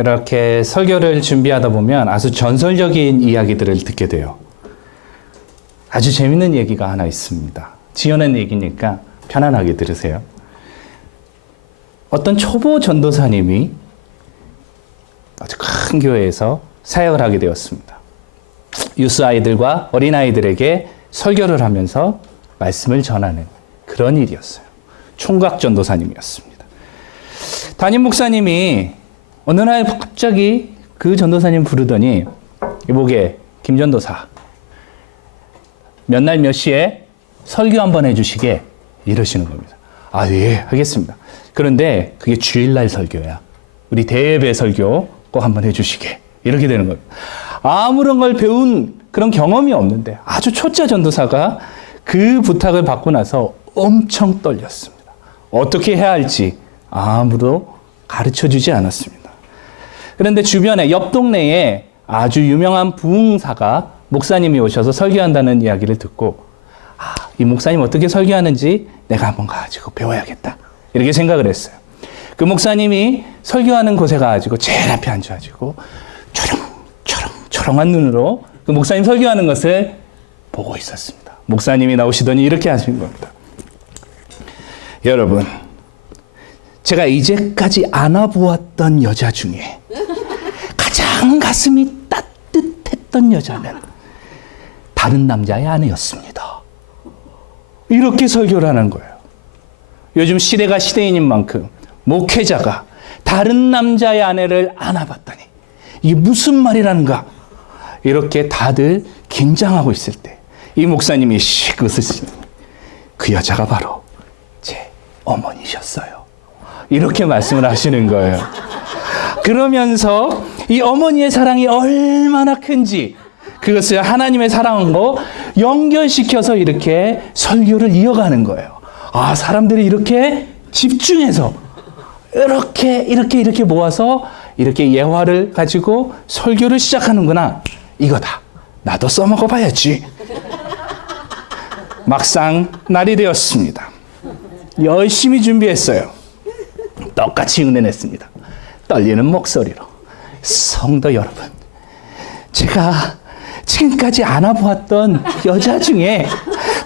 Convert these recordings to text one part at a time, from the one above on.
이렇게 설교를 준비하다 보면 아주 전설적인 이야기들을 듣게 돼요. 아주 재밌는 얘기가 하나 있습니다. 지어낸 얘기니까 편안하게 들으세요. 어떤 초보 전도사님이 아주 큰 교회에서 사역을 하게 되었습니다. 유스 아이들과 어린 아이들에게 설교를 하면서 말씀을 전하는 그런 일이었어요. 총각 전도사님이었습니다. 담임 목사님이 어느 날 갑자기 그 전도사님 부르더니 이보게 김 전도사 몇 날 몇 시에 설교 한번 해주시게 이러시는 겁니다. 아, 예, 하겠습니다. 그런데 그게 주일날 설교야. 우리 대예배 설교 꼭 한번 해주시게 이렇게 되는 겁니다. 아무런 걸 배운 그런 경험이 없는데 아주 초짜 전도사가 그 부탁을 받고 나서 엄청 떨렸습니다. 어떻게 해야 할지 아무도 가르쳐주지 않았습니다. 그런데 주변에 옆 동네에 아주 유명한 부흥사가 목사님이 오셔서 설교한다는 이야기를 듣고 이 목사님 어떻게 설교하는지 내가 한번 가가지고 배워야겠다 이렇게 생각을 했어요. 그 목사님이 설교하는 곳에 가가지고 제일 앞에 앉아가지고 초롱초롱한 눈으로 그 목사님 설교하는 것을 보고 있었습니다. 목사님이 나오시더니 이렇게 하시는 겁니다. 여러분, 제가 이제까지 안아보았던 여자 중에 가장 가슴이 따뜻했던 여자는 다른 남자의 아내였습니다. 이렇게 설교를 하는 거예요. 요즘 시대가 시대인인 만큼 목회자가 다른 남자의 아내를 안아봤다니 이게 무슨 말이라는가 이렇게 다들 긴장하고 있을 때 이 목사님이 씩 웃으시는 그 여자가 바로 제 어머니셨어요. 이렇게 말씀을 하시는 거예요. 그러면서 이 어머니의 사랑이 얼마나 큰지 그것을 하나님의 사랑으로 연결시켜서 이렇게 설교를 이어가는 거예요. 아, 사람들이 이렇게 집중해서 이렇게 모아서 이렇게 예화를 가지고 설교를 시작하는구나. 이거다. 나도 써먹어 봐야지. 막상 날이 되었습니다. 열심히 준비했어요. 똑같이 은혜냈습니다. 떨리는 목소리로. 성도 여러분, 제가 지금까지 안아보았던 여자 중에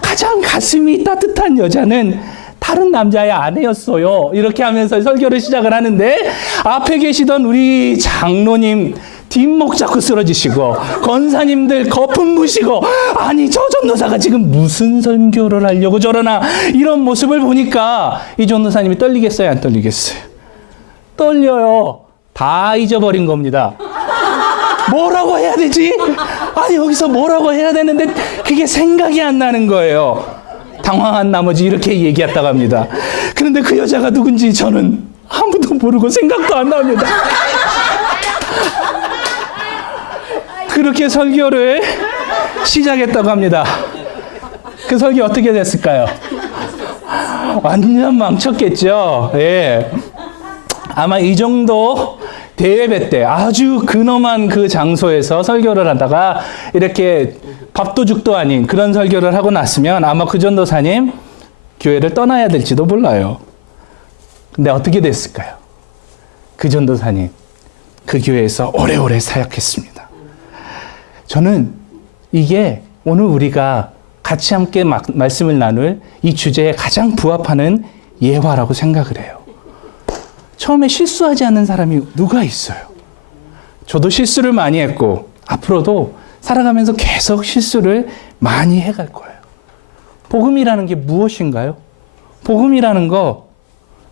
가장 가슴이 따뜻한 여자는 다른 남자의 아내였어요. 이렇게 하면서 설교를 시작을 하는데 앞에 계시던 우리 장로님 뒷목 잡고 쓰러지시고 권사님들 거품 부시고 아니 저 전도사가 지금 무슨 설교를 하려고 저러나 이런 모습을 보니까 이 전도사님이 떨리겠어요? 안 떨리겠어요? 떨려요. 다 잊어버린 겁니다. 뭐라고 해야 되지? 아니 여기서 뭐라고 해야 되는데 그게 생각이 안 나는 거예요. 당황한 나머지 이렇게 얘기했다고 합니다. 그런데 그 여자가 누군지 저는 아무도 모르고 생각도 안 납니다. 그렇게 설교를 시작했다고 합니다. 그 설교 어떻게 됐을까요? 완전 망쳤겠죠. 예. 아마 이 정도 대예배 때 아주 근엄한 그 장소에서 설교를 하다가 이렇게 밥도둑도 아닌 그런 설교를 하고 났으면 아마 그 전도사님 교회를 떠나야 될지도 몰라요. 근데 어떻게 됐을까요? 그 전도사님 그 교회에서 오래오래 사역했습니다. 저는 이게 오늘 우리가 같이 함께 말씀을 나눌 이 주제에 가장 부합하는 예화라고 생각을 해요. 처음에 실수하지 않는 사람이 누가 있어요? 저도 실수를 많이 했고 앞으로도 살아가면서 계속 실수를 많이 해갈 거예요. 복음이라는 게 무엇인가요? 복음이라는 거,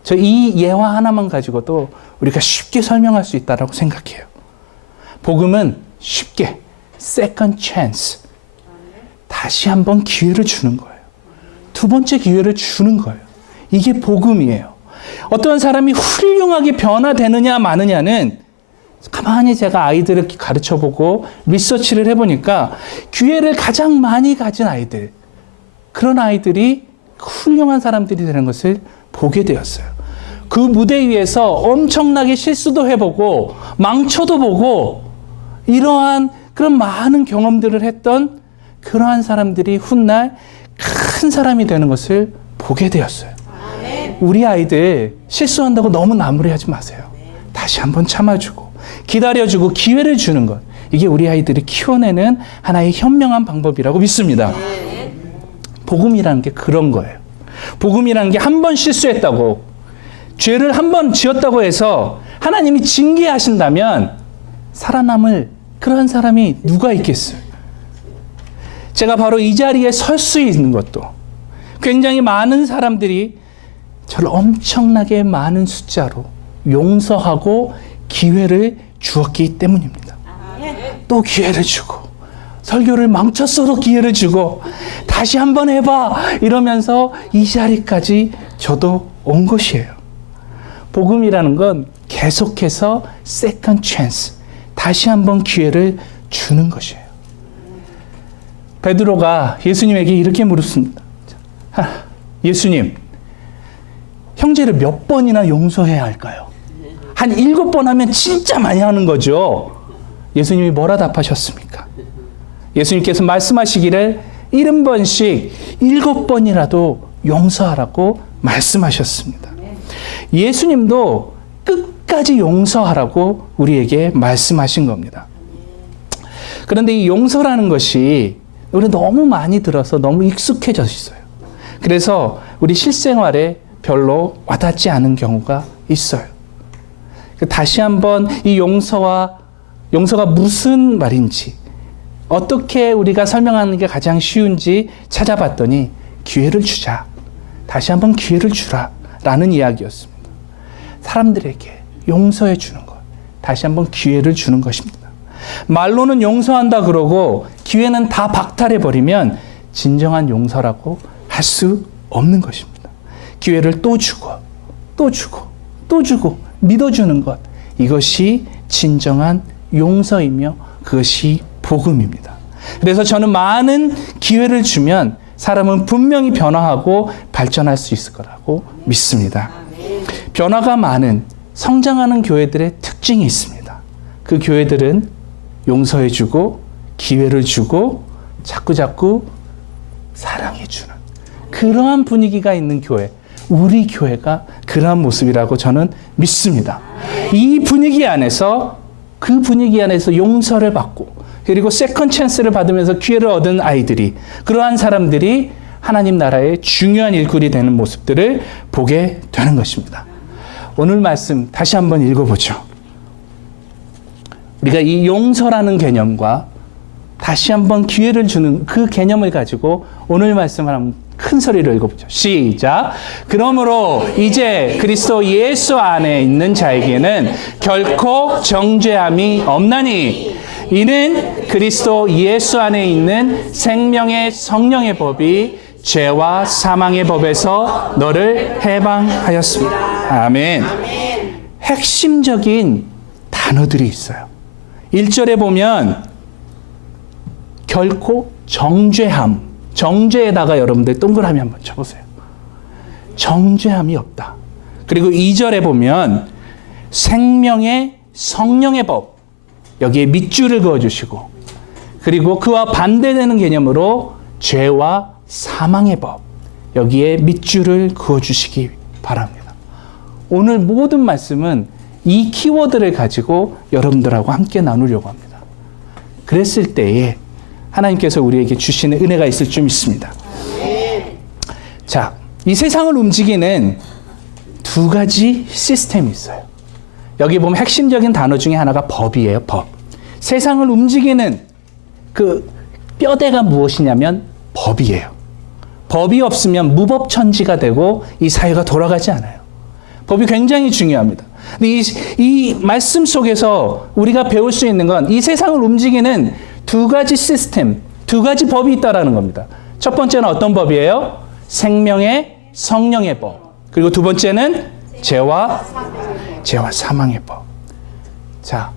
저 이 예화 하나만 가지고도 우리가 쉽게 설명할 수 있다고 생각해요. 복음은 쉽게 second chance, 다시 한번 기회를 주는 거예요. 두 번째 기회를 주는 거예요. 이게 복음이에요. 어떤 사람이 훌륭하게 변화되느냐 마느냐는 가만히 제가 아이들을 가르쳐보고 리서치를 해보니까 기회를 가장 많이 가진 아이들, 그런 아이들이 훌륭한 사람들이 되는 것을 보게 되었어요. 그 무대 위에서 엄청나게 실수도 해보고 망쳐도 보고 이러한 그런 많은 경험들을 했던 그러한 사람들이 훗날 큰 사람이 되는 것을 보게 되었어요. 우리 아이들 실수한다고 너무 나무래하지 마세요. 다시 한번 참아주고 기다려주고 기회를 주는 것. 이게 우리 아이들을 키워내는 하나의 현명한 방법이라고 믿습니다. 복음이라는 게 그런 거예요. 복음이라는 게 한 번 실수했다고, 죄를 한 번 지었다고 해서 하나님이 징계하신다면 살아남을 그러한 사람이 누가 있겠어요? 제가 바로 이 자리에 설 수 있는 것도 굉장히 많은 사람들이 저를 엄청나게 많은 숫자로 용서하고 기회를 주었기 때문입니다. 또 기회를 주고, 설교를 망쳤어도 기회를 주고, 다시 한번 해봐 이러면서 이 자리까지 저도 온 것이에요. 복음이라는 건 계속해서 세컨드 찬스, 다시 한번 기회를 주는 것이에요. 베드로가 예수님에게 이렇게 물었습니다. 예수님, 형제를 몇 번이나 용서해야 할까요? 한 7번 하면 진짜 많이 하는 거죠. 예수님이 뭐라 답하셨습니까? 예수님께서 말씀하시기를 70번씩 7번이라도 용서하라고 말씀하셨습니다. 예수님도 끝까지 용서하라고 우리에게 말씀하신 겁니다. 그런데 이 용서라는 것이 우리 너무 많이 들어서 너무 익숙해져 있어요. 그래서 우리 실생활에 별로 와닿지 않은 경우가 있어요. 다시 한번 이 용서가 무슨 말인지, 어떻게 우리가 설명하는 게 가장 쉬운지 찾아봤더니 기회를 주자. 다시 한번 기회를 주라. 라는 이야기였습니다. 사람들에게 용서해 주는 것. 다시 한번 기회를 주는 것입니다. 말로는 용서한다 그러고 기회는 다 박탈해버리면 진정한 용서라고 할 수 없는 것입니다. 기회를 또 주고, 또 주고, 또 주고, 믿어주는 것. 이것이 진정한 용서이며 그것이 복음입니다. 그래서 저는 많은 기회를 주면 사람은 분명히 변화하고 발전할 수 있을 거라고 믿습니다. 변화가 많은 성장하는 교회들의 특징이 있습니다. 그 교회들은 용서해주고 기회를 주고 자꾸자꾸 사랑해주는 그러한 분위기가 있는 교회, 우리 교회가 그러한 모습이라고 저는 믿습니다. 이 분위기 안에서, 그 분위기 안에서 용서를 받고 그리고 세컨 찬스를 받으면서 기회를 얻은 아이들이, 그러한 사람들이 하나님 나라의 중요한 일꾼이 되는 모습들을 보게 되는 것입니다. 오늘 말씀 다시 한번 읽어보죠. 우리가 이 용서라는 개념과 다시 한번 기회를 주는 그 개념을 가지고 오늘 말씀을 한번 큰 소리로 읽어보죠. 시작. 그러므로 이제 그리스도 예수 안에 있는 자에게는 결코 정죄함이 없나니 이는 그리스도 예수 안에 있는 생명의 성령의 법이 죄와 사망의 법에서 너를 해방하였습니다. 아멘. 핵심적인 단어들이 있어요. 1절에 보면 결코 정죄함, 정죄에다가 여러분들 동그라미 한번 쳐보세요. 정죄함이 없다. 그리고 2절에 보면 생명의 성령의 법, 여기에 밑줄을 그어주시고, 그리고 그와 반대되는 개념으로 죄와 사망의 법, 여기에 밑줄을 그어주시기 바랍니다. 오늘 모든 말씀은 이 키워드를 가지고 여러분들하고 함께 나누려고 합니다. 그랬을 때에 하나님께서 우리에게 주시는 은혜가 있을 줄 믿습니다. 자, 이 세상을 움직이는 두 가지 시스템이 있어요. 여기 보면 핵심적인 단어 중에 하나가 법이에요. 법. 세상을 움직이는 그 뼈대가 무엇이냐면 법이에요. 법이 없으면 무법천지가 되고 이 사회가 돌아가지 않아요. 법이 굉장히 중요합니다. 근데 이 말씀 속에서 우리가 배울 수 있는 건 이 세상을 움직이는 두 가지 시스템, 두 가지 법이 있다라는 겁니다. 첫 번째는 어떤 법이에요? 생명의 성령의 법. 그리고 두 번째는 죄와 사망의 법. 자,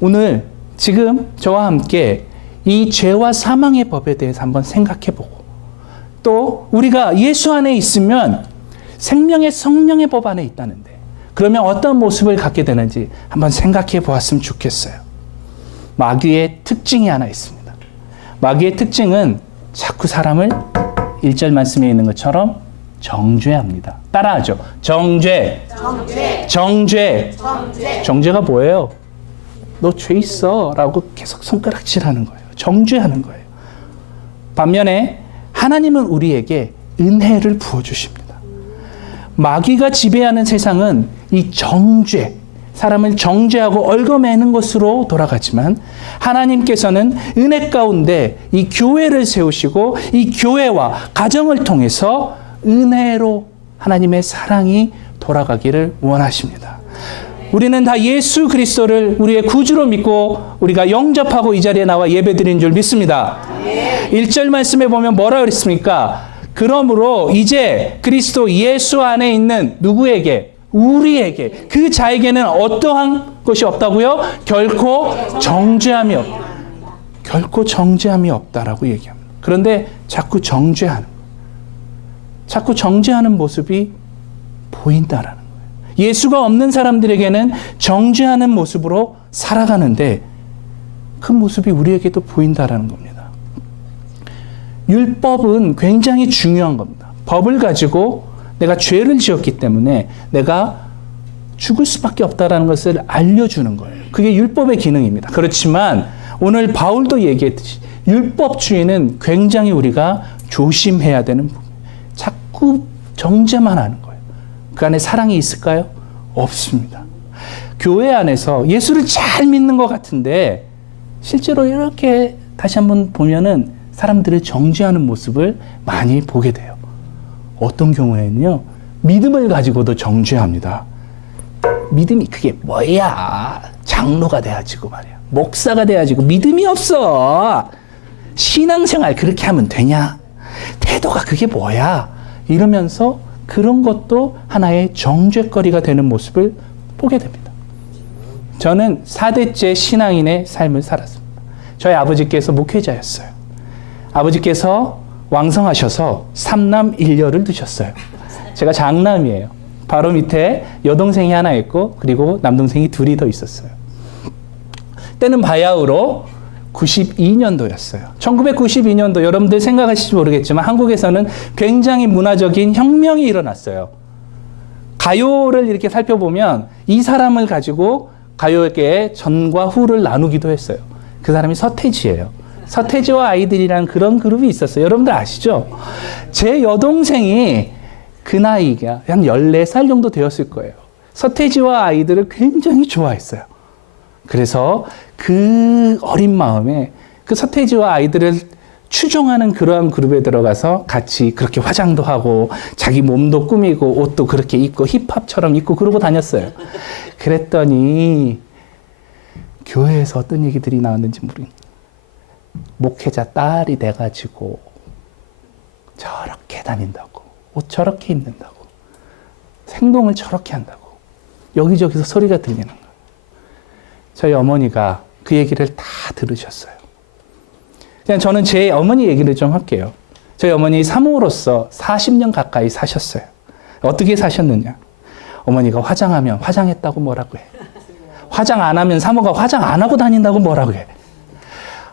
오늘 지금 저와 함께 이 죄와 사망의 법에 대해서 한번 생각해보고, 또 우리가 예수 안에 있으면 생명의 성령의 법 안에 있다는데 그러면 어떤 모습을 갖게 되는지 한번 생각해 보았으면 좋겠어요. 마귀의 특징이 하나 있습니다. 마귀의 특징은 자꾸 사람을 1절 말씀에 있는 것처럼 정죄합니다. 따라하죠. 정죄. 정죄. 정죄. 정죄. 정죄가 뭐예요? 너 죄 있어 라고 계속 손가락질하는 거예요. 정죄하는 거예요. 반면에 하나님은 우리에게 은혜를 부어주십니다. 마귀가 지배하는 세상은 이 정죄, 사람을 정죄하고 얽어매는 것으로 돌아가지만 하나님께서는 은혜 가운데 이 교회를 세우시고 이 교회와 가정을 통해서 은혜로 하나님의 사랑이 돌아가기를 원하십니다. 우리는 다 예수 그리스도를 우리의 구주로 믿고 우리가 영접하고 이 자리에 나와 예배드린 줄 믿습니다. 1절 말씀에 보면 뭐라 그랬습니까? 그러므로 이제 그리스도 예수 안에 있는 누구에게? 우리에게, 그 자에게는 어떠한 것이 없다고요? 결코 정죄함이 없다. 결코 정죄함이 없다라고 얘기합니다. 그런데 자꾸 정죄하는 모습이 보인다라는 거예요. 예수가 없는 사람들에게는 정죄하는 모습으로 살아가는데 그 모습이 우리에게도 보인다라는 겁니다. 율법은 굉장히 중요한 겁니다. 법을 가지고 내가 죄를 지었기 때문에 내가 죽을 수밖에 없다라는 것을 알려주는 거예요. 그게 율법의 기능입니다. 그렇지만 오늘 바울도 얘기했듯이 율법주의는 굉장히 우리가 조심해야 되는 부분. 자꾸 정죄만 하는 거예요. 그 안에 사랑이 있을까요? 없습니다. 교회 안에서 예수를 잘 믿는 것 같은데 실제로 이렇게 다시 한번 보면은 사람들을 정죄하는 모습을 많이 보게 돼요. 어떤 경우에는요, 믿음을 가지고도 정죄합니다. 믿음이 그게 뭐야? 장로가 돼야지고 말이야. 목사가 돼야지고 믿음이 없어. 신앙생활 그렇게 하면 되냐? 태도가 그게 뭐야? 이러면서 그런 것도 하나의 정죄거리가 되는 모습을 보게 됩니다. 저는 4대째 신앙인의 삶을 살았습니다. 저희 아버지께서 목회자였어요. 아버지께서 왕성하셔서 3남 1녀를 두셨어요. 제가 장남이에요. 바로 밑에 여동생이 하나 있고 그리고 남동생이 둘이 더 있었어요. 때는 바야흐로 92년도였어요. 1992년도 여러분들 생각하실지 모르겠지만 한국에서는 굉장히 문화적인 혁명이 일어났어요. 가요를 이렇게 살펴보면 이 사람을 가지고 가요계의 전과 후를 나누기도 했어요. 그 사람이 서태지예요. 서태지와 아이들이라는 그런 그룹이 있었어요. 여러분들 아시죠? 제 여동생이 그 나이가 한 14살 정도 되었을 거예요. 서태지와 아이들을 굉장히 좋아했어요. 그래서 그 어린 마음에 그 서태지와 아이들을 추종하는 그러한 그룹에 들어가서 같이 그렇게 화장도 하고 자기 몸도 꾸미고 옷도 그렇게 입고 힙합처럼 입고 그러고 다녔어요. 그랬더니 교회에서 어떤 얘기들이 나왔는지 모르겠어요. 목회자 딸이 돼가지고 저렇게 다닌다고, 옷 저렇게 입는다고, 행동을 저렇게 한다고 여기저기서 소리가 들리는 거예요. 저희 어머니가 그 얘기를 다 들으셨어요. 그냥 저는 제 어머니 얘기를 좀 할게요. 저희 어머니 사모로서 40년 가까이 사셨어요. 어떻게 사셨느냐? 어머니가 화장하면 화장했다고 뭐라고 해. 화장 안 하면 사모가 화장 안 하고 다닌다고 뭐라고 해.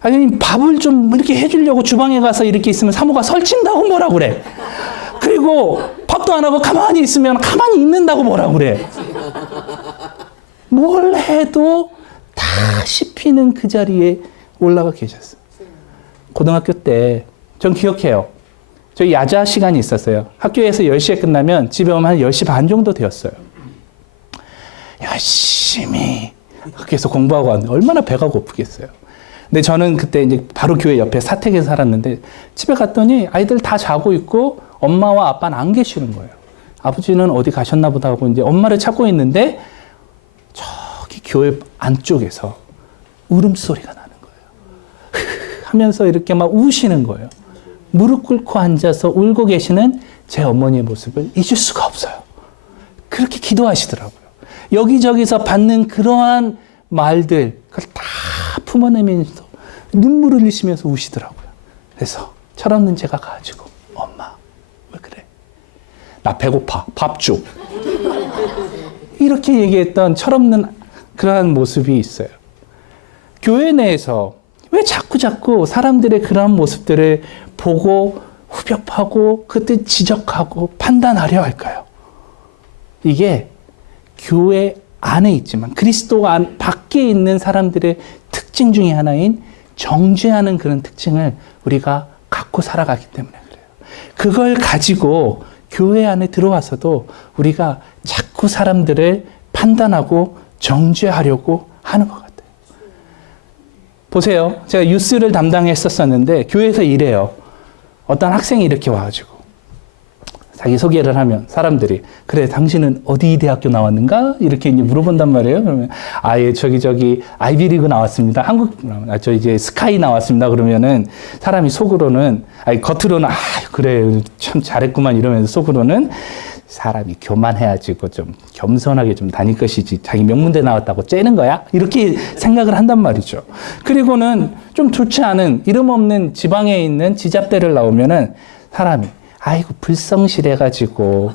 아니 밥을 좀 이렇게 해주려고 주방에 가서 이렇게 있으면 사모가 설친다고 뭐라고 그래. 그리고 밥도 안 하고 가만히 있으면 가만히 있는다고 뭐라고 그래. 뭘 해도 다 씹히는 그 자리에 올라가 계셨어요. 고등학교 때 전 기억해요. 저희 야자 시간이 있었어요. 학교에서 10시에 끝나면 집에 오면 한 10시 반 정도 되었어요. 열심히 학교에서 공부하고 왔는데 얼마나 배가 고프겠어요. 근데 저는 그때 이제 바로 교회 옆에 사택에 살았는데 집에 갔더니 아이들 다 자고 있고 엄마와 아빠는 안 계시는 거예요. 아버지는 어디 가셨나 보다 하고 이제 엄마를 찾고 있는데 저기 교회 안쪽에서 울음소리가 나는 거예요. 하면서 이렇게 막 우시는 거예요. 무릎 꿇고 앉아서 울고 계시는 제 어머니의 모습을 잊을 수가 없어요. 그렇게 기도하시더라고요. 여기저기서 받는 그러한 말들 그걸 다 품어내면서 눈물을 흘리시면서 우시더라고요. 그래서 철없는 제가 가지고 엄마 왜 그래? 나 배고파. 밥 줘. 이렇게 얘기했던 철없는 그러한 모습이 있어요. 교회 내에서 왜 자꾸 사람들의 그러한 모습들을 보고 후벼파고 그때 지적하고 판단하려 할까요? 이게 교회 안에 있지만 그리스도 안 밖에 있는 사람들의 특징 중에 하나인 정죄하는 그런 특징을 우리가 갖고 살아가기 때문에 그래요. 그걸 가지고 교회 안에 들어와서도 우리가 자꾸 사람들을 판단하고 정죄하려고 하는 것 같아요. 보세요. 제가 유스를 담당했었었는데 교회에서 이래요. 어떤 학생이 이렇게 와가지고 자기소개를 하면 사람들이 그래 당신은 어디 대학교 나왔는가? 이렇게 이제 물어본단 말이에요. 그러면 예 저기 아이비리그 나왔습니다. 저 이제 스카이 나왔습니다. 그러면은 사람이 속으로는 겉으로는 그래 참 잘했구만 이러면서 속으로는 사람이 교만해야지 좀 겸손하게 좀 다닐 것이지 자기 명문대 나왔다고 째는 거야? 이렇게 생각을 한단 말이죠. 그리고는 좀 좋지 않은 이름 없는 지방에 있는 지잡대를 나오면은 사람이 아이고 불성실해가지고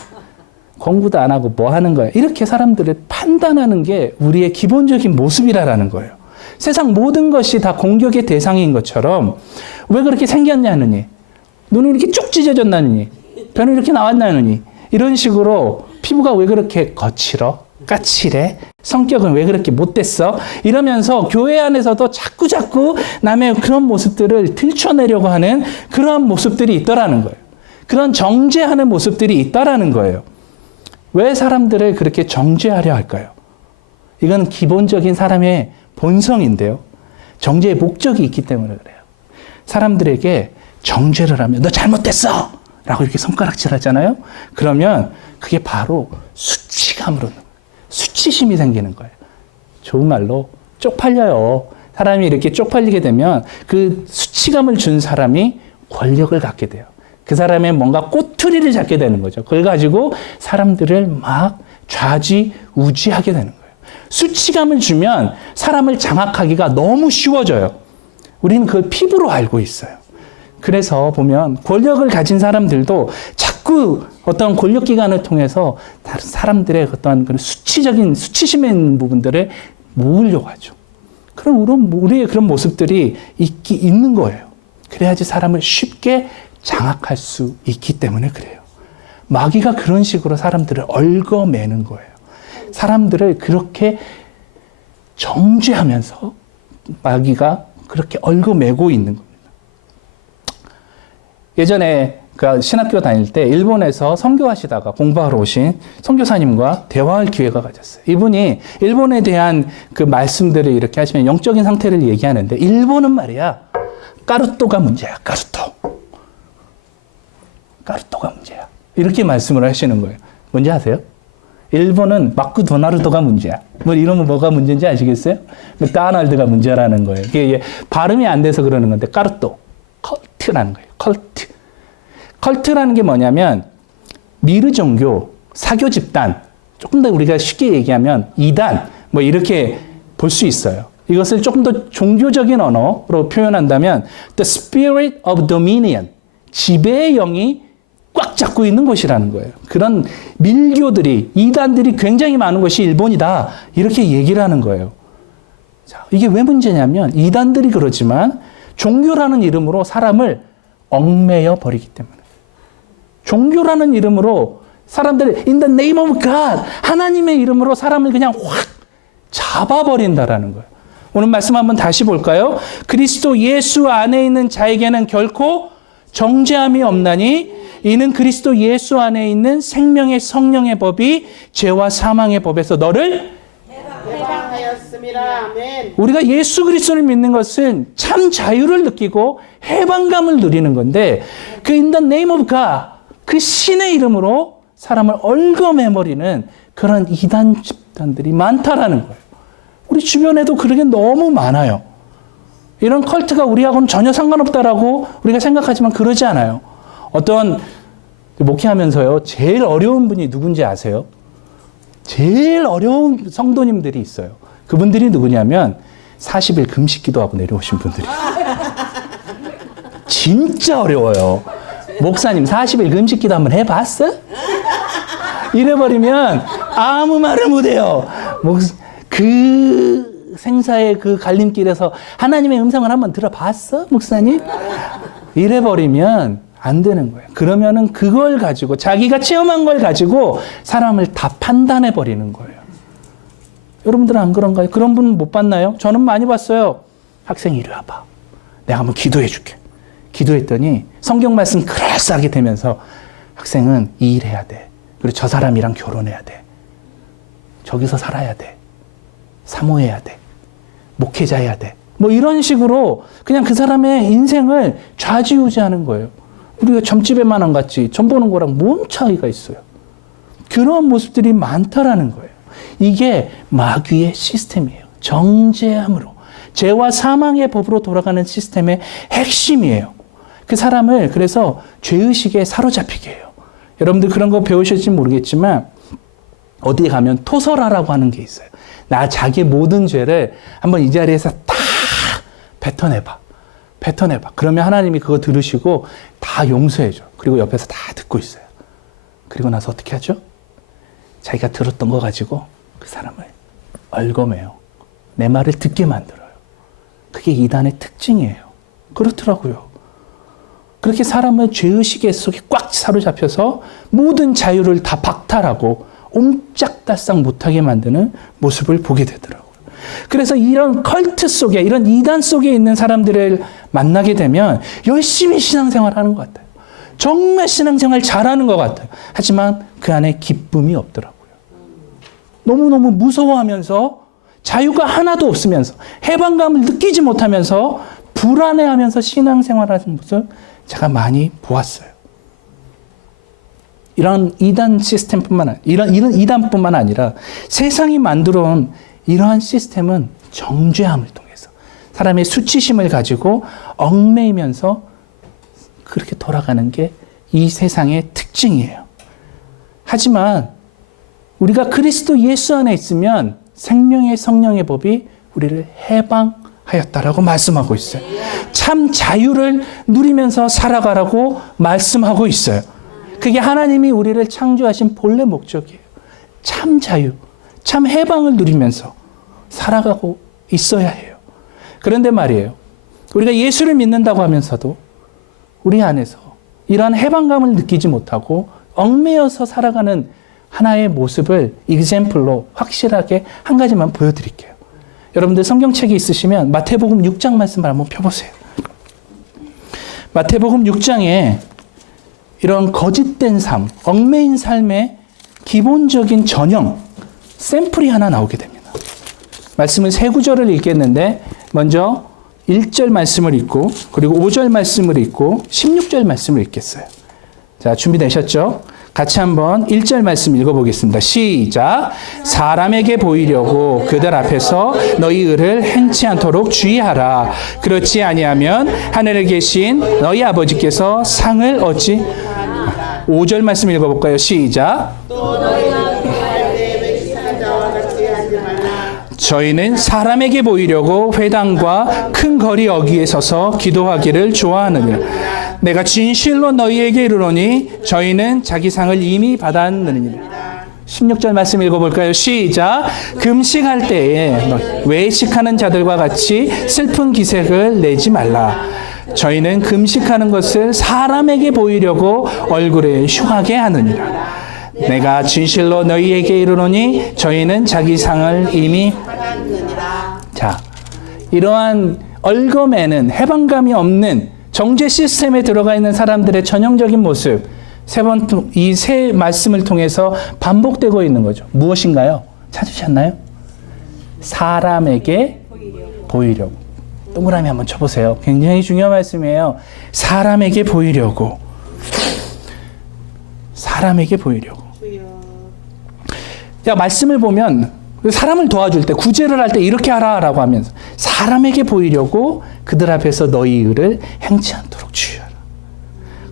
공부도 안 하고 뭐 하는 거야. 이렇게 사람들을 판단하는 게 우리의 기본적인 모습이라는 거예요. 세상 모든 것이 다 공격의 대상인 것처럼 왜 그렇게 생겼냐느니 눈이 이렇게 쭉 찢어졌나느니 변이 이렇게 나왔나느니 이런 식으로 피부가 왜 그렇게 거칠어? 까칠해? 성격은 왜 그렇게 못됐어? 이러면서 교회 안에서도 자꾸 남의 그런 모습들을 들춰내려고 하는 그런 모습들이 있더라는 거예요. 그런 정죄하는 모습들이 있다라는 거예요. 왜 사람들을 그렇게 정죄하려 할까요? 이건 기본적인 사람의 본성인데요. 정죄의 목적이 있기 때문에 그래요. 사람들에게 정죄를 하면 너 잘못됐어! 라고 이렇게 손가락질 하잖아요. 그러면 그게 바로 수치심이 생기는 거예요. 좋은 말로 쪽팔려요. 사람이 이렇게 쪽팔리게 되면 그 수치감을 준 사람이 권력을 갖게 돼요. 그 사람의 뭔가 꼬투리를 잡게 되는 거죠. 그걸 가지고 사람들을 막 좌지우지하게 되는 거예요. 수치감을 주면 사람을 장악하기가 너무 쉬워져요. 우리는 그걸 피부로 알고 있어요. 그래서 보면 권력을 가진 사람들도 자꾸 어떤 권력기관을 통해서 다른 사람들의 어떤 그런 수치심에 있는 부분들을 모으려고 하죠. 그럼 우리의 그런 모습들이 있는 거예요. 그래야지 사람을 쉽게 장악할 수 있기 때문에 그래요. 마귀가 그런 식으로 사람들을 얽어매는 거예요. 사람들을 그렇게 정죄하면서 마귀가 그렇게 얽어매고 있는 겁니다. 예전에 신학교 다닐 때 일본에서 선교하시다가 공부하러 오신 선교사님과 대화할 기회가 가졌어요. 이분이 일본에 대한 그 말씀들을 이렇게 하시면 영적인 상태를 얘기하는데 일본은 말이야 까루토가 문제야. 까루토가 문제야. 이렇게 말씀을 하시는 거예요. 뭔지 아세요? 일본은 마크도나르도가 문제야. 뭐 이러면 뭐가 문제인지 아시겠어요? 맥도날드가 문제라는 거예요. 이게 발음이 안 돼서 그러는 건데 까루토, 컬트라는 거예요. 컬트라는 게 뭐냐면 미르 종교, 사교 집단, 조금 더 우리가 쉽게 얘기하면 이단, 뭐 이렇게 볼 수 있어요. 이것을 조금 더 종교적인 언어로 표현한다면 The Spirit of Dominion, 지배의 영이 꽉 잡고 있는 곳이라는 거예요. 그런 밀교들이, 이단들이 굉장히 많은 것이 일본이다. 이렇게 얘기를 하는 거예요. 자, 이게 왜 문제냐면 이단들이 그러지만 종교라는 이름으로 사람을 얽매여 버리기 때문에. 종교라는 이름으로 사람들을 in the name of God, 하나님의 이름으로 사람을 그냥 확 잡아버린다라는 거예요. 오늘 말씀 한번 다시 볼까요? 그리스도 예수 안에 있는 자에게는 결코 정죄함이 없나니 이는 그리스도 예수 안에 있는 생명의 성령의 법이 죄와 사망의 법에서 너를 해방하였습니다. 아멘. 우리가 예수 그리스도를 믿는 것은 참 자유를 느끼고 해방감을 누리는 건데 그 in the name of God, 그 신의 이름으로 사람을 얽어매버리는 그런 이단 집단들이 많다라는 거예요. 우리 주변에도 그런 게 너무 많아요. 이런 컬트가 우리하고는 전혀 상관없다라고 우리가 생각하지만 그러지 않아요. 어떤 목회하면서요, 제일 어려운 분이 누군지 아세요? 제일 어려운 성도님들이 있어요. 그분들이 누구냐면 40일 금식 기도하고 내려오신 분들이. 진짜 어려워요. 목사님 40일 금식 기도 한번 해봤어? 이래버리면 아무 말을 못해요. 그 생사의 그 갈림길에서 하나님의 음성을 한번 들어봤어? 목사님? 이래버리면 안 되는 거예요. 그러면은 그걸 가지고 자기가 체험한 걸 가지고 사람을 다 판단해 버리는 거예요. 여러분들은 안 그런가요? 그런 분 못 봤나요? 저는 많이 봤어요. 학생이 이리 와봐. 내가 한번 기도해 줄게. 기도했더니 성경 말씀 그럴싸하게 되면서 학생은 이 일 해야 돼. 그리고 저 사람이랑 결혼해야 돼. 저기서 살아야 돼. 사모해야 돼. 목회자 해야 돼. 뭐 이런 식으로 그냥 그 사람의 인생을 좌지우지하는 거예요. 우리가 점집에만 안 갔지 점 보는 거랑 뭔 차이가 있어요. 그런 모습들이 많다라는 거예요. 이게 마귀의 시스템이에요. 정죄함으로 죄와 사망의 법으로 돌아가는 시스템의 핵심이에요. 그 사람을 그래서 죄의식에 사로잡히게 해요. 여러분들 그런 거 배우실지 모르겠지만 어디에 가면 토설하라고 하는 게 있어요. 나 자기의 모든 죄를 한번 이 자리에서 다 뱉어내봐. 뱉어내봐. 그러면 하나님이 그거 들으시고 다 용서해줘. 그리고 옆에서 다 듣고 있어요. 그리고 나서 어떻게 하죠? 자기가 들었던 거 가지고 그 사람을 얽어매요. 내 말을 듣게 만들어요. 그게 이단의 특징이에요. 그렇더라고요. 그렇게 사람을 죄의식 속에 꽉 사로잡혀서 모든 자유를 다 박탈하고 옴짝달싹 못하게 만드는 모습을 보게 되더라고요. 그래서 이런 컬트 속에, 이런 이단 속에 있는 사람들을 만나게 되면 열심히 신앙생활하는 것 같아요. 정말 신앙생활 잘하는 것 같아요. 하지만 그 안에 기쁨이 없더라고요. 너무너무 무서워하면서 자유가 하나도 없으면서 해방감을 느끼지 못하면서 불안해하면서 신앙생활하는 모습 제가 많이 보았어요. 이런 이단 시스템뿐만 아니라 이런 이단뿐만 아니라 세상이 만들어온 이러한 시스템은 정죄함을 통해서 사람의 수치심을 가지고 얽매이면서 그렇게 돌아가는 게 이 세상의 특징이에요. 하지만 우리가 그리스도 예수 안에 있으면 생명의 성령의 법이 우리를 해방하였다라고 말씀하고 있어요. 참 자유를 누리면서 살아가라고 말씀하고 있어요. 그게 하나님이 우리를 창조하신 본래 목적이에요. 참 자유, 참 해방을 누리면서 살아가고 있어야 해요. 그런데 말이에요. 우리가 예수를 믿는다고 하면서도 우리 안에서 이러한 해방감을 느끼지 못하고 얽매여서 살아가는 하나의 모습을 example로 확실하게 한 가지만 보여드릴게요. 여러분들 성경책이 있으시면 마태복음 6장 말씀을 한번 펴보세요. 마태복음 6장에 이런 거짓된 삶, 얽매인 삶의 기본적인 전형, 샘플이 하나 나오게 됩니다. 말씀을 세 구절을 읽겠는데 먼저 1절 말씀을 읽고 그리고 5절 말씀을 읽고 16절 말씀을 읽겠어요. 자, 준비되셨죠? 같이 한번 1절 말씀 읽어보겠습니다. 시작. 사람에게 보이려고 그들 앞에서 너희 의를 행치 않도록 주의하라. 그렇지 아니하면 하늘에 계신 너희 아버지께서 상을 얻지. 5절 말씀 읽어볼까요? 시작. 저희는 사람에게 보이려고 회당과 큰 거리 어귀에 서서 기도하기를 좋아하느니라. 내가 진실로 너희에게 이르노니 저희는 자기 상을 이미 받았느니라. 16절 말씀 읽어볼까요? 시작. 금식할 때에 외식하는 자들과 같이 슬픈 기색을 내지 말라. 저희는 금식하는 것을 사람에게 보이려고 얼굴에 흉하게 하느니라. 내가 진실로 너희에게 이르노니 저희는 자기 상을 이미 받았느니라. 자, 이러한 얽어매는 해방감이 없는 정죄 시스템에 들어가 있는 사람들의 전형적인 모습, 이 세 말씀을 통해서 반복되고 있는 거죠. 무엇인가요? 찾으셨나요? 사람에게 보이려고. 동그라미 한번 쳐보세요. 굉장히 중요한 말씀이에요. 사람에게 보이려고. 사람에게 보이려고. 야, 말씀을 보면 사람을 도와줄 때, 구제를 할 때 이렇게 하라라고 하면서 사람에게 보이려고 그들 앞에서 너희 의를 행치 않도록 주의하라.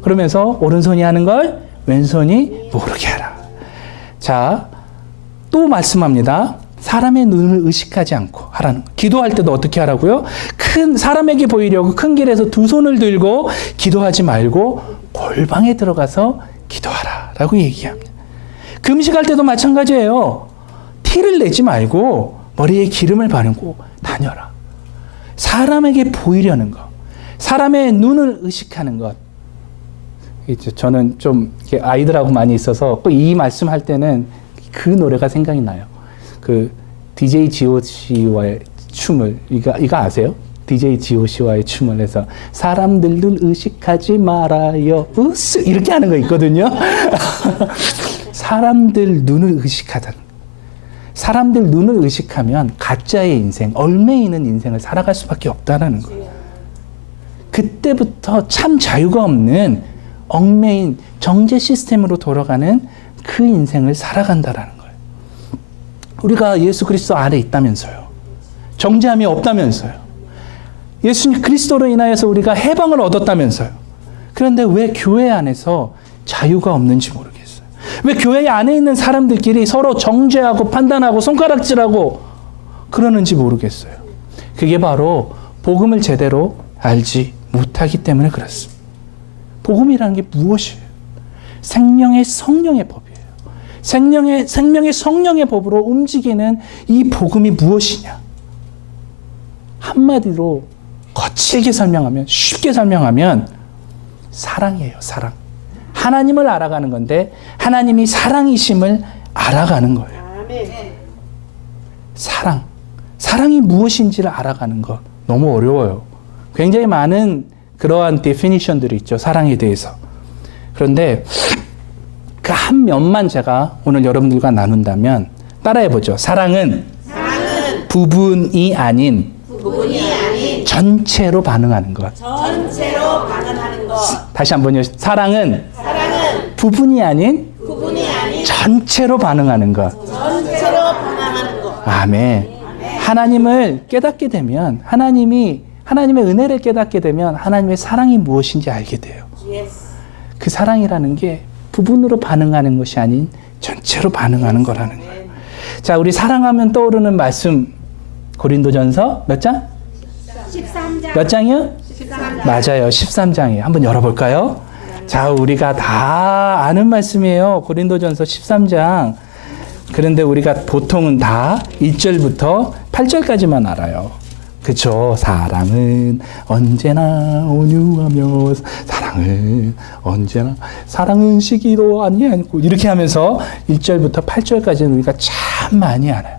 그러면서 오른손이 하는 걸 왼손이 모르게 하라. 자, 또 말씀합니다. 사람의 눈을 의식하지 않고 하라는 거. 기도할 때도 어떻게 하라고요? 사람에게 보이려고 큰 길에서 두 손을 들고 기도하지 말고 골방에 들어가서 기도하라 라고 얘기합니다. 금식할 때도 마찬가지예요. 티를 내지 말고 머리에 기름을 바르고 다녀라. 사람에게 보이려는 것, 사람의 눈을 의식하는 것, 이제 저는 좀 이렇게 아이들하고 많이 있어서 꼭 이 말씀할 때는 그 노래가 생각이 나요. 그 DJ GOC와의 춤을 이거 아세요? DJ GOC와의 춤을 해서 사람들 눈 의식하지 말아요. 으스 이렇게 하는 거 있거든요. 사람들 눈을 의식하다. 사람들 눈을 의식하면 가짜의 인생, 얽매이는 인생을 살아갈 수밖에 없다라는 거예요. 그때부터 참 자유가 없는 얽매인 정죄 시스템으로 돌아가는 그 인생을 살아간다라는 거예요. 우리가 예수 그리스도 안에 있다면서요. 정죄함이 없다면서요. 예수님 그리스도로 인하여서 우리가 해방을 얻었다면서요. 그런데 왜 교회 안에서 자유가 없는지 모르겠어요. 왜 교회 안에 있는 사람들끼리 서로 정죄하고 판단하고 손가락질하고 그러는지 모르겠어요. 그게 바로 복음을 제대로 알지 못하기 때문에 그렇습니다. 복음이라는 게 무엇이에요? 생명의 성령의 법이에요. 생명의 성령의 법으로 움직이는 이 복음이 무엇이냐? 한마디로 거칠게 설명하면, 쉽게 설명하면 사랑이에요. 사랑. 하나님을 알아가는 건데 하나님이 사랑이심을 알아가는 거예요. 사랑. 사랑이 무엇인지를 알아가는 것 너무 어려워요. 굉장히 많은 그러한 데피니션들이 있죠. 사랑에 대해서. 그런데 그 한 면만 제가 오늘 여러분들과 나눈다면 따라해보죠. 사랑은 부분이 아닌 전체로 반응하는 것. 전체로 반응하는 것. 다시 한번요. 사랑은 부분이 아닌 전체로 반응하는 것. 전체로 반응하는 것. 아멘. 하나님을 깨닫게 되면 하나님의 은혜를 깨닫게 되면 하나님의 사랑이 무엇인지 알게 돼요. 그 사랑이라는 게 부분으로 반응하는 것이 아닌 전체로 반응하는 거라는 거예요. 자, 우리 사랑하면 떠오르는 말씀 고린도전서 몇 장? 13장. 몇 장이요? 13장. 맞아요. 13장이에요. 한번 열어볼까요? 자, 우리가 다 아는 말씀이에요. 고린도전서 13장. 그런데 우리가 보통은 다 1절부터 8절까지만 알아요. 그쵸? 사랑은 언제나 온유하며 사랑은 시기도 아니하고 이렇게 하면서 1절부터 8절까지는 우리가 참 많이 알아요.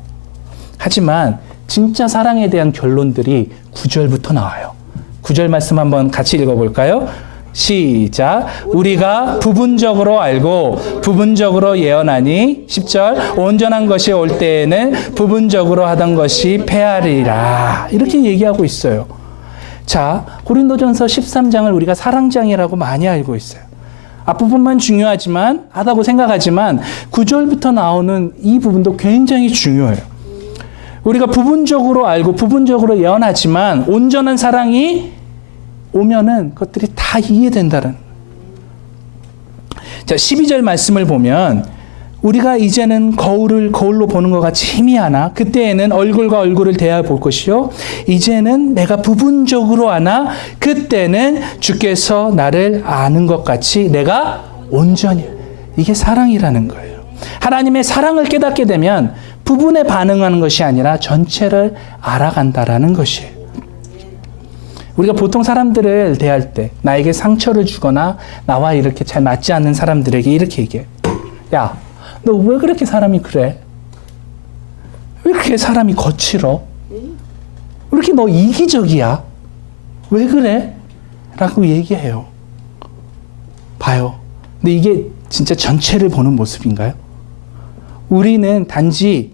하지만 진짜 사랑에 대한 결론들이 9절부터 나와요. 9절 말씀 한번 같이 읽어볼까요? 시작. 우리가 부분적으로 알고 부분적으로 예언하니 10절 온전한 것이 올 때에는 부분적으로 하던 것이 패하리라. 이렇게 얘기하고 있어요. 자, 고린도전서 13장을 우리가 사랑장이라고 많이 알고 있어요. 앞부분만 중요하지만 하다고 생각하지만 9절부터 나오는 이 부분도 굉장히 중요해요. 우리가 부분적으로 알고 부분적으로 예언하지만 온전한 사랑이 오면은 그것들이 다 이해된다는. 자, 12절 말씀을 보면 우리가 이제는 거울을 거울로 보는 것 같이 희미하나 그때에는 얼굴과 얼굴을 대하여 볼 것이요 이제는 내가 부분적으로 아나 그때는 주께서 나를 아는 것 같이 내가 온전히. 이게 사랑이라는 거예요. 하나님의 사랑을 깨닫게 되면 부분에 반응하는 것이 아니라 전체를 알아간다라는 것이에요. 우리가 보통 사람들을 대할 때 나에게 상처를 주거나 나와 이렇게 잘 맞지 않는 사람들에게 이렇게 얘기해. 야, 너 왜 그렇게 사람이 그래? 왜 그렇게 사람이 거칠어? 왜 이렇게 너 이기적이야? 왜 그래? 라고 얘기해요. 봐요. 근데 이게 진짜 전체를 보는 모습인가요? 우리는 단지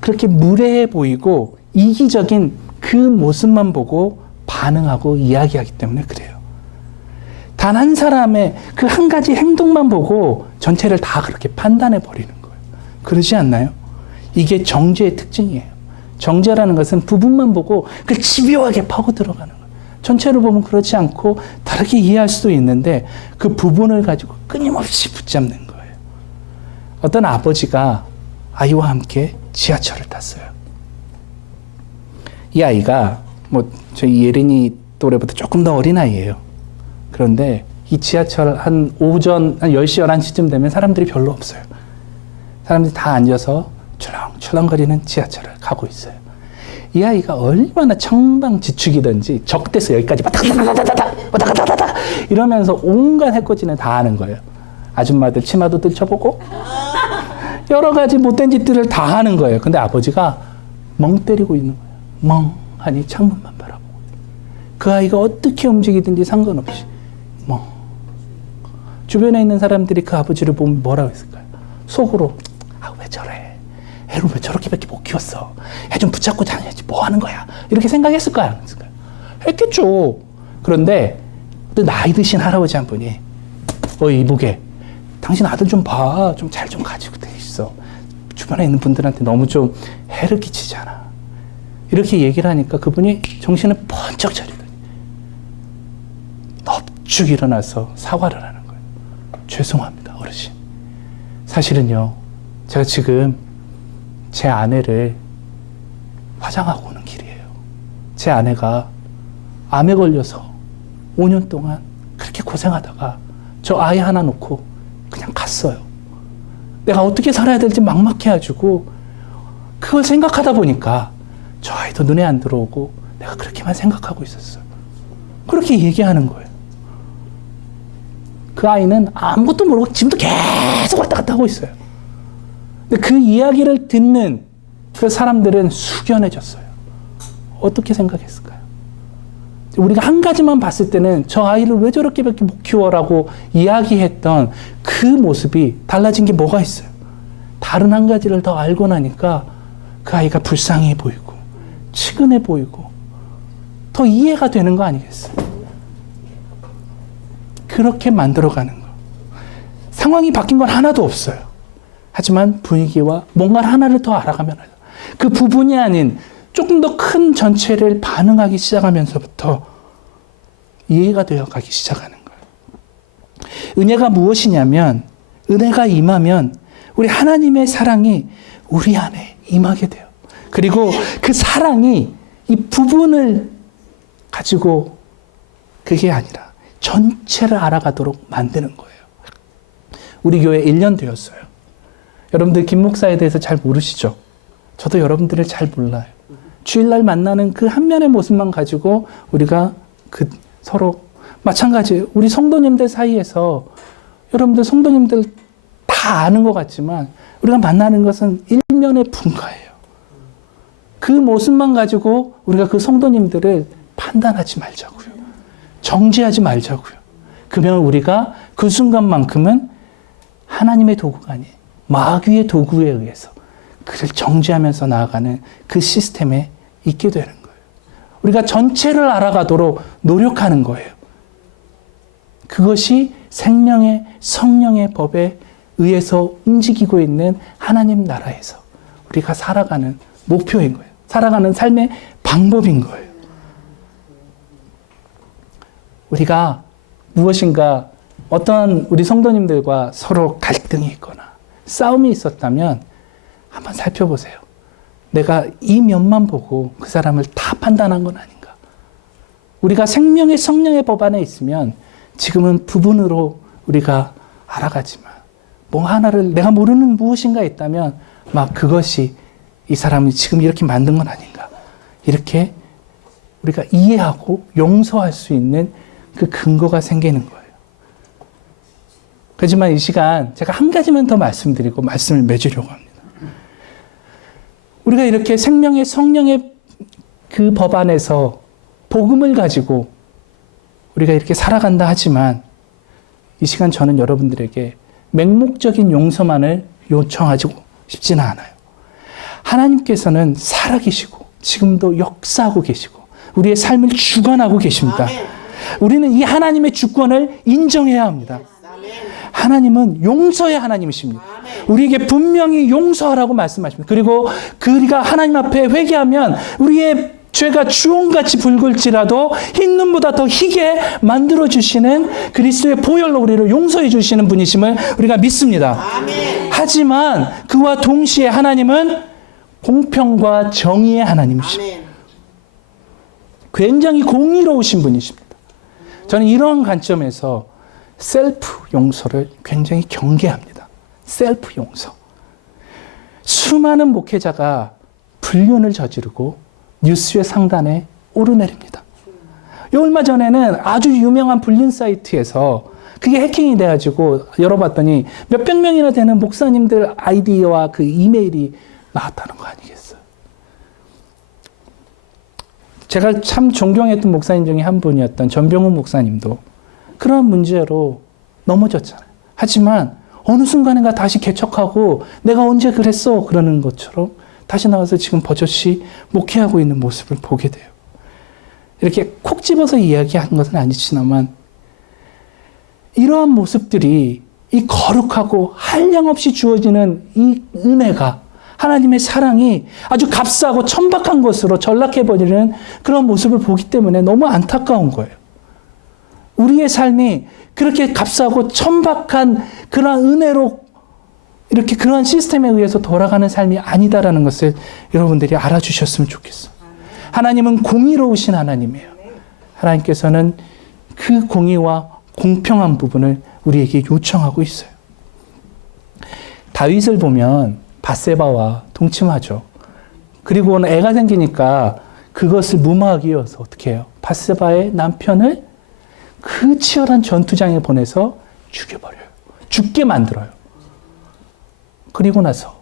그렇게 무례해 보이고 이기적인 그 모습만 보고 반응하고 이야기하기 때문에 그래요. 단 한 사람의 그 한 가지 행동만 보고 전체를 다 그렇게 판단해 버리는 거예요. 그러지 않나요? 이게 정죄의 특징이에요. 정죄라는 것은 부분만 보고 그 집요하게 파고 들어가는 거예요. 전체를 보면 그렇지 않고 다르게 이해할 수도 있는데 그 부분을 가지고 끊임없이 붙잡는 거예요. 어떤 아버지가 아이와 함께 지하철을 탔어요. 이 아이가 저희 예린이 또래보다 조금 더 어린 아이예요. 그런데 이 지하철 한 오전 한 10시, 11시쯤 되면 사람들이 별로 없어요. 사람들이 다 앉아서 출렁출렁거리는 지하철을 가고 있어요. 이 아이가 얼마나 청방지축이든지 적대서 여기까지 왔다갔다갔다갔다 이러면서 온갖 해코지는 다 하는 거예요. 아줌마들 치마도 들춰보고 여러 가지 못된 짓들을 다 하는 거예요. 근데 아버지가 멍 때리고 있는 거예요. 멍하니 창문만 바라보고. 그 아이가 어떻게 움직이든지 상관없이 멍. 주변에 있는 사람들이 그 아버지를 보면 뭐라고 했을까요? 속으로 왜 저래? 애를 왜 저렇게밖에 못 키웠어? 애 좀 붙잡고 다녀야지 뭐 하는 거야? 이렇게 생각했을까요? 안 했을까요? 했겠죠. 그런데 또 나이 드신 할아버지 한 분이 이보게 당신 아들 좀 봐. 좀 잘 좀 가지고 돼 있어. 주변에 있는 분들한테 너무 좀 해를 끼치잖아. 이렇게 얘기를 하니까 그분이 정신을 번쩍 차리더니 넙죽 일어나서 사과를 하는 거예요. 죄송합니다, 어르신. 사실은요, 제가 지금 제 아내를 화장하고 오는 길이에요. 제 아내가 암에 걸려서 5년 동안 그렇게 고생하다가 저 아이 하나 놓고 그냥 갔어요. 내가 어떻게 살아야 될지 막막해가지고 그걸 생각하다 보니까 저 아이도 눈에 안 들어오고 내가 그렇게만 생각하고 있었어요. 그렇게 얘기하는 거예요. 그 아이는 아무것도 모르고 지금도 계속 왔다 갔다 하고 있어요. 근데 그 이야기를 듣는 그 사람들은 숙연해졌어요. 어떻게 생각했을까요? 우리가 한 가지만 봤을 때는 저 아이를 왜 저렇게밖에 못 키워라고 이야기했던 그 모습이 달라진 게 뭐가 있어요? 다른 한 가지를 더 알고 나니까 그 아이가 불쌍해 보이고 치근해 보이고 더 이해가 되는 거 아니겠어요? 그렇게 만들어가는 거. 상황이 바뀐 건 하나도 없어요. 하지만 분위기와 뭔가 하나를 더 알아가면 그 부분이 아닌 조금 더 큰 전체를 반응하기 시작하면서부터 이해가 되어가기 시작하는 거예요. 은혜가 무엇이냐면 은혜가 임하면 우리 하나님의 사랑이 우리 안에 임하게 돼요. 그리고 그 사랑이 이 부분을 가지고 그게 아니라 전체를 알아가도록 만드는 거예요. 우리 교회 1년 되었어요. 여러분들 김 목사에 대해서 잘 모르시죠? 저도 여러분들을 잘 몰라요. 주일날 만나는 그 한 면의 모습만 가지고 우리가 그 서로 마찬가지예요. 우리 성도님들 사이에서 여러분들 성도님들 다 아는 것 같지만 우리가 만나는 것은 일면의 분과예요. 그 모습만 가지고 우리가 그 성도님들을 판단하지 말자고요. 정죄하지 말자고요. 그러면 우리가 그 순간만큼은 하나님의 도구가 아니에요. 마귀의 도구에 의해서 그를 정죄하면서 나아가는 그 시스템에 있게 되는 거예요. 우리가 전체를 알아가도록 노력하는 거예요. 그것이 생명의 성령의 법에 의해서 움직이고 있는 하나님 나라에서 우리가 살아가는 목표인 거예요. 살아가는 삶의 방법인 거예요. 우리가 무엇인가 어떤 우리 성도님들과 서로 갈등이 있거나 싸움이 있었다면 한번 살펴보세요. 내가 이 면만 보고 그 사람을 다 판단한 건 아닌가. 우리가 생명의 성령의 법 안에 있으면 지금은 부분으로 우리가 알아가지만 뭐 하나를 내가 모르는 무엇인가 있다면 막 그것이 이 사람이 지금 이렇게 만든 건 아닌가. 이렇게 우리가 이해하고 용서할 수 있는 그 근거가 생기는 거예요. 그렇지만 이 시간 제가 한 가지만 더 말씀드리고 말씀을 맺으려고 합니다. 우리가 이렇게 생명의 성령의 그 법 안에서 복음을 가지고 우리가 이렇게 살아간다 하지만 이 시간 저는 여러분들에게 맹목적인 용서만을 요청하고 싶지는 않아요. 하나님께서는 살아계시고 지금도 역사하고 계시고 우리의 삶을 주관하고 계십니다. 우리는 이 하나님의 주권을 인정해야 합니다. 하나님은 용서의 하나님이십니다. 우리에게 분명히 용서하라고 말씀하십니다. 그리고 우리가 하나님 앞에 회개하면 우리의 죄가 주홍같이 붉을지라도 흰 눈보다 더 희게 만들어주시는 그리스도의 보혈로 우리를 용서해 주시는 분이심을 우리가 믿습니다. 하지만 그와 동시에 하나님은 공평과 정의의 하나님이십니다. 굉장히 공의로우신 분이십니다. 저는 이러한 관점에서 셀프 용서를 굉장히 경계합니다. 셀프 용서. 수많은 목회자가 불륜을 저지르고 뉴스의 상단에 오르내립니다. 얼마 전에는 아주 유명한 불륜 사이트에서 그게 해킹이 돼가지고 열어봤더니 몇백 명이나 되는 목사님들 아이디와 그 이메일이 나왔다는 거 아니겠어요? 제가 참 존경했던 목사님 중에 한 분이었던 전병훈 목사님도 그런 문제로 넘어졌잖아요. 하지만 어느 순간인가 다시 개척하고 내가 언제 그랬어? 그러는 것처럼 다시 나와서 지금 버젓이 목회하고 있는 모습을 보게 돼요. 이렇게 콕 집어서 이야기한 것은 아니지만 이러한 모습들이 이 거룩하고 한량없이 주어지는 이 은혜가 하나님의 사랑이 아주 값싸고 천박한 것으로 전락해버리는 그런 모습을 보기 때문에 너무 안타까운 거예요. 우리의 삶이 그렇게 값싸고 천박한 그런 은혜로 이렇게 그러한 시스템에 의해서 돌아가는 삶이 아니다라는 것을 여러분들이 알아주셨으면 좋겠어요. 하나님은 공의로우신 하나님이에요. 하나님께서는 그 공의와 공평한 부분을 우리에게 요청하고 있어요. 다윗을 보면 밧세바와 동침하죠. 그리고 애가 생기니까 그것을 무마하기 위해서 어떻게 해요? 밧세바의 남편을 그 치열한 전투장에 보내서 죽여버려요. 죽게 만들어요. 그리고 나서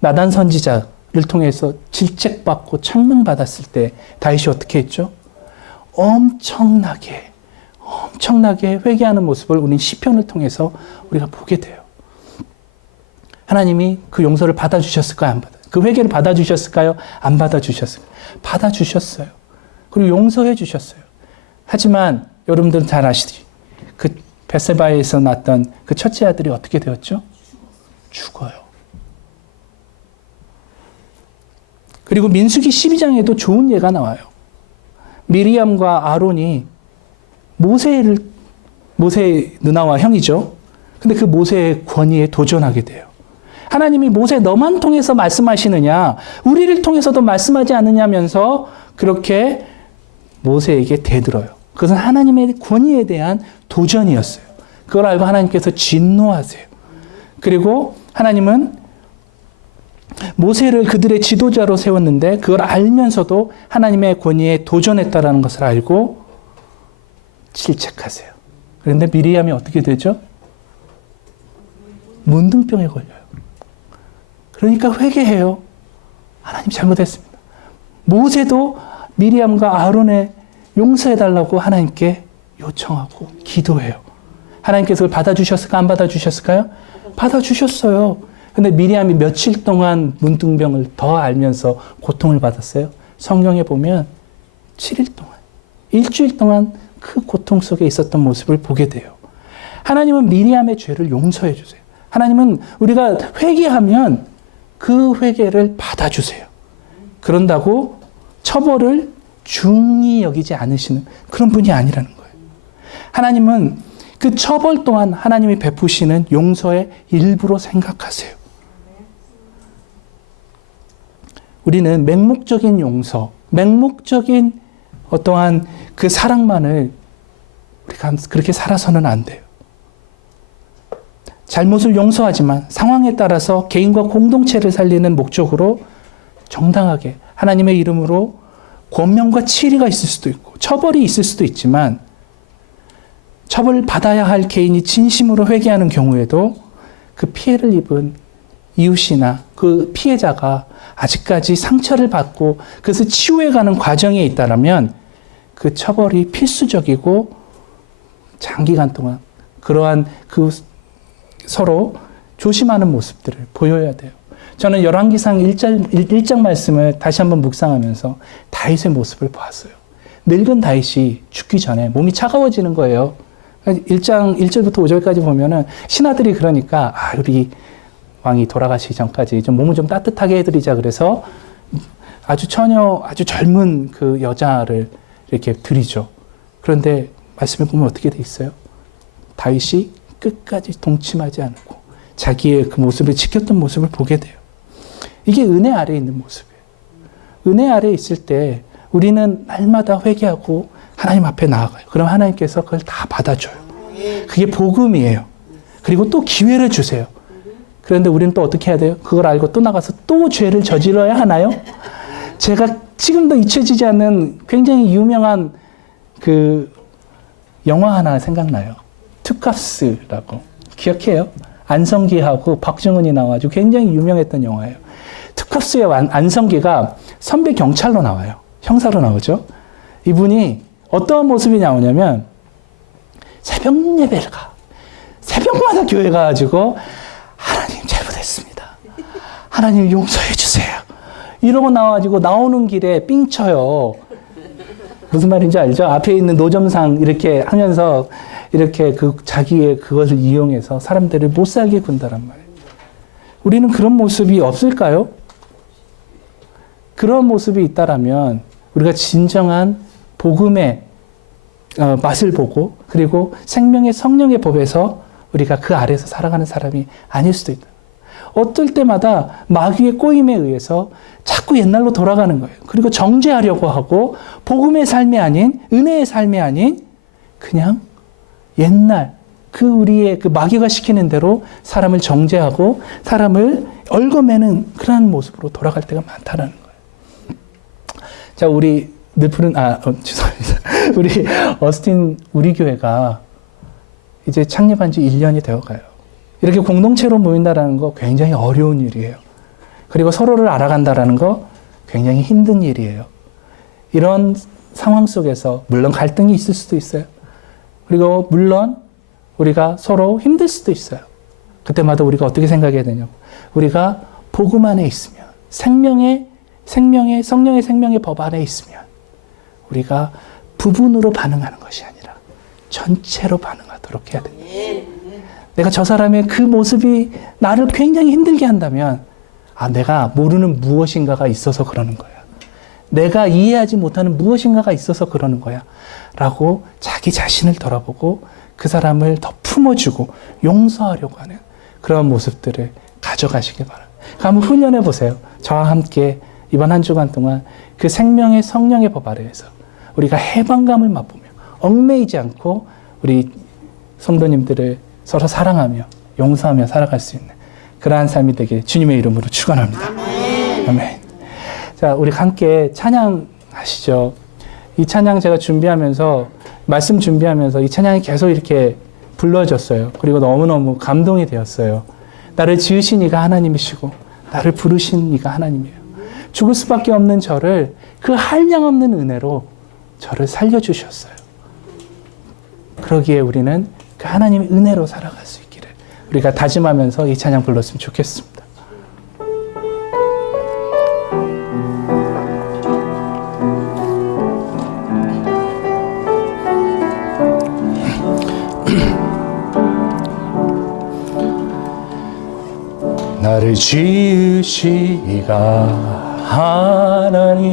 나단 선지자를 통해서 질책받고 책망받았을 때 다윗이 어떻게 했죠? 엄청나게 회개하는 모습을 우리는 시편을 통해서 우리가 보게 돼요. 하나님이 그 용서를 받아주셨을까요? 안 받아? 그 회개를 받아주셨을까요? 안 받아주셨을까요? 받아주셨어요. 그리고 용서해 주셨어요. 하지만 여러분들은 잘 아시지? 그 벳세바에서 낳았던 그 첫째 아들이 어떻게 되었죠? 죽어요. 그리고 민수기 12장에도 좋은 예가 나와요. 미리암과 아론이 모세의 누나와 형이죠. 근데 그 모세의 권위에 도전하게 돼요. 하나님이 모세 너만 통해서 말씀하시느냐, 우리를 통해서도 말씀하지 않느냐면서 그렇게 모세에게 대들어요. 그것은 하나님의 권위에 대한 도전이었어요. 그걸 알고 하나님께서 진노하세요. 그리고 하나님은 모세를 그들의 지도자로 세웠는데 그걸 알면서도 하나님의 권위에 도전했다라는 것을 알고 질책하세요. 그런데 미리암이 어떻게 되죠? 문둥병에 걸려요. 그러니까 회개해요. 하나님 잘못했습니다. 모세도 미리암과 아론의 용서해달라고 하나님께 요청하고 기도해요. 하나님께서 그걸 받아주셨을까? 안 받아주셨을까요? 받아주셨어요. 근데 미리암이 며칠 동안 문둥병을 더 알면서 고통을 받았어요. 성경에 보면 7일 동안, 일주일 동안 그 고통 속에 있었던 모습을 보게 돼요. 하나님은 미리암의 죄를 용서해 주세요. 하나님은 우리가 회개하면 그 회개를 받아주세요. 그런다고 처벌을 중히 여기지 않으시는 그런 분이 아니라는 거예요. 하나님은 그 처벌 또한 하나님이 베푸시는 용서의 일부로 생각하세요. 우리는 맹목적인 용서, 맹목적인 어떠한 그 사랑만을 우리가 그렇게 살아서는 안 돼요. 잘못을 용서하지만 상황에 따라서 개인과 공동체를 살리는 목적으로 정당하게 하나님의 이름으로 권면과 치리가 있을 수도 있고 처벌이 있을 수도 있지만 처벌을 받아야 할 개인이 진심으로 회개하는 경우에도 그 피해를 입은 이웃이나 그 피해자가 아직까지 상처를 받고 그것을 치유해가는 과정에 있다면 그 처벌이 필수적이고 장기간 동안 그러한 그 서로 조심하는 모습들을 보여야 돼요. 저는 열왕기상 1장 말씀을 다시 한번 묵상하면서 다윗의 모습을 보았어요. 늙은 다윗이 죽기 전에 몸이 차가워지는 거예요. 1장 1절부터 5절까지 보면은 신하들이 그러니까 우리 왕이 돌아가시기 전까지 좀 몸을 좀 따뜻하게 해드리자 그래서 아주 젊은 그 여자를 이렇게 드리죠. 그런데 말씀을 보면 어떻게 돼 있어요? 다윗이 끝까지 동침하지 않고 자기의 그 모습을 지켰던 모습을 보게 돼요. 이게 은혜 아래에 있는 모습이에요. 은혜 아래에 있을 때 우리는 날마다 회개하고 하나님 앞에 나아가요. 그럼 하나님께서 그걸 다 받아줘요. 그게 복음이에요. 그리고 또 기회를 주세요. 그런데 우리는 또 어떻게 해야 돼요? 그걸 알고 또 나가서 또 죄를 저질러야 하나요? 제가 지금도 잊혀지지 않는 굉장히 유명한 그 영화 하나 생각나요. 투캅스라고. 기억해요? 안성기하고 박정은이 나와가지고 굉장히 유명했던 영화예요. 투캅스의 안성기가 선배 경찰로 나와요. 형사로 나오죠. 이분이 어떠한 모습이 나오냐면 새벽 예배를 가. 새벽마다 교회 가가지고 하나님 잘못했습니다. 하나님 용서해 주세요. 이러고 나와가지고 나오는 길에 삥 쳐요. 무슨 말인지 알죠? 앞에 있는 노점상 이렇게 하면서 이렇게 자기의 그것을 이용해서 사람들을 못 살게 군다란 말이에요. 우리는 그런 모습이 없을까요? 그런 모습이 있다라면 우리가 진정한 복음의 맛을 보고 그리고 생명의 성령의 법에서 우리가 그 아래에서 살아가는 사람이 아닐 수도 있다. 어떨 때마다 마귀의 꼬임에 의해서 자꾸 옛날로 돌아가는 거예요. 그리고 정죄하려고 하고 복음의 삶이 아닌 은혜의 삶이 아닌 그냥 옛날 우리의 그 마귀가 시키는 대로 사람을 정죄하고 사람을 얽어매는 그러한 모습으로 돌아갈 때가 많다라는 거예요. 자, 우리 죄송합니다. 우리 어스틴 우리 교회가 이제 창립한 지 1년이 되어 가요. 이렇게 공동체로 모인다라는 거 굉장히 어려운 일이에요. 그리고 서로를 알아간다라는 거 굉장히 힘든 일이에요. 이런 상황 속에서 물론 갈등이 있을 수도 있어요. 그리고 물론 우리가 서로 힘들 수도 있어요. 그때마다 우리가 어떻게 생각해야 되냐고. 우리가 복음 안에 있으면 성령의 생명의 법 안에 있으면 우리가 부분으로 반응하는 것이 아니라 전체로 반응하도록 해야 됩니다. 내가 저 사람의 그 모습이 나를 굉장히 힘들게 한다면 내가 모르는 무엇인가가 있어서 그러는 거야. 내가 이해하지 못하는 무엇인가가 있어서 그러는 거야. 라고 자기 자신을 돌아보고 그 사람을 더 품어주고 용서하려고 하는 그런 모습들을 가져가시길 바랍니다. 한번 훈련해 보세요. 저와 함께 이번 한 주간 동안 그 생명의 성령의 법 아래에서 우리가 해방감을 맛보며 얽매이지 않고 우리 성도님들을 서로 사랑하며 용서하며 살아갈 수 있는 그러한 삶이 되길 주님의 이름으로 축원합니다. 아멘. 자, 우리 함께 찬양하시죠. 이 찬양 제가 준비하면서 말씀 준비하면서 이 찬양이 계속 이렇게 불러졌어요. 그리고 너무너무 감동이 되었어요. 나를 지으신 이가 하나님이시고 나를 부르신 이가 하나님이에요. 죽을 수밖에 없는 저를 그 한량없는 은혜로 저를 살려주셨어요. 그러기에 우리는 그 하나님의 은혜로 살아갈 수 있기를 우리가 다짐하면서 이 찬양 불렀으면 좋겠습니다. 나를 지으시기가 하나님,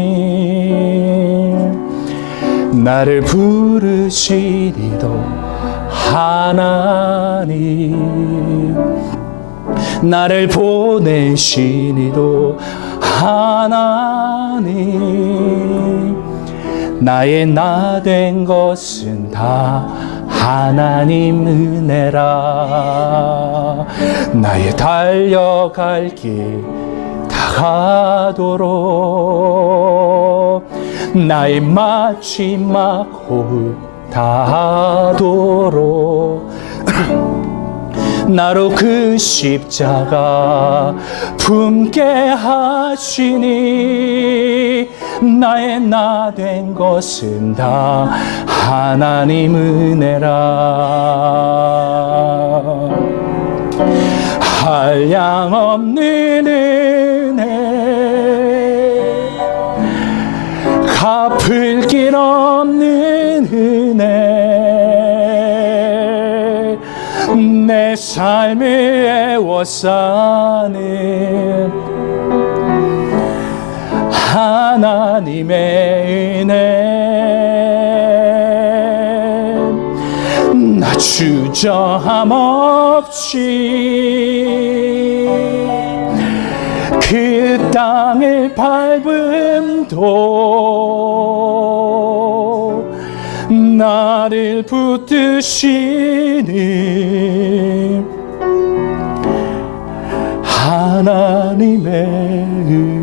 나를 부르시니도 하나님, 나를 보내시니도 하나님, 나의 나 된 것은 다 하나님 은혜라. 나의 달려갈 길 다가도록 나의 마지막 호흡 다하도록 나로 그 십자가 품게 하시니 나의 나 된 것은 다 하나님 은혜라. 한량없는 은혜, 갚을 길 없는 은혜, 내 삶을 애워싸는 하나님의 은혜, 나 주저함 없이 그 땅을 밟음도 나를 붙드시는 하나님의 은혜.